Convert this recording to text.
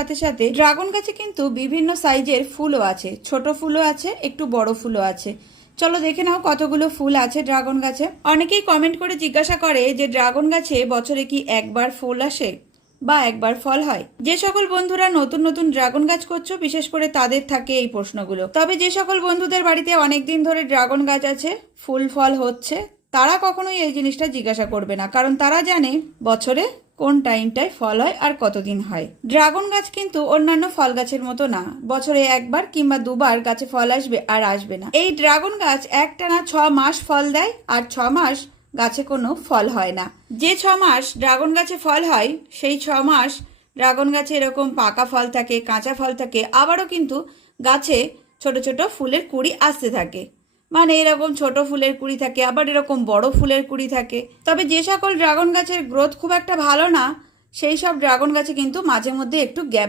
সাথে সাথে ড্রাগন গাছে কিন্তু বিভিন্ন সাইজের ফুলও আছে, ছোট ফুলও আছে, একটু বড় ফুলও আছে। চলো দেখে নাও কতগুলো ফুল আছে ড্রাগন গাছে। অনেকেই কমেন্ট করে জিজ্ঞাসা করে যে ড্রাগন গাছে বছরে কি একবার ফুল আসে বা একবার ফল হয়। যে সকল বন্ধুরা নতুন নতুন ড্রাগন গাছ করছো বিশেষ করে তাদের থাকে এই প্রশ্নগুলো। তবে যে সকল বন্ধুদের বাড়িতে অনেকদিন ধরে ড্রাগন গাছ আছে, ফুল ফল হচ্ছে, তারা কখনোই এই জিনিসটা জিজ্ঞাসা করবে না, কারণ তারা জানে বছরে কোন টাইমটায় ফল হয় আর কতদিন হয়। ড্রাগন গাছ কিন্তু অন্যান্য ফল গাছের মতো না, বছরে একবার কিংবা দুবার গাছে ফল আসবে আর আসবে না। এই ড্রাগন গাছ একটানা 6 মাস ফল দেয় আর 6 মাস গাছে কোনো ফল হয় না। যে 6 মাস ড্রাগন গাছে ফল হয় সেই 6 মাস ড্রাগন গাছে এরকম পাকা ফল থাকে, কাঁচা ফল থাকে, আবারও কিন্তু গাছে ছোট ছোট ফুলের কুঁড়ি আসতে থাকে। মানে এরকম ছোট ফুলের কুঁড়ি থাকে, আবার এরকম বড় ফুলের কুঁড়ি থাকে। তবে যে সকল ড্রাগন গাছের গ্রোথ খুব একটা ভালো না, সেই সব ড্রাগন গাছে কিন্তু মাঝে মধ্যে একটু গ্যাপ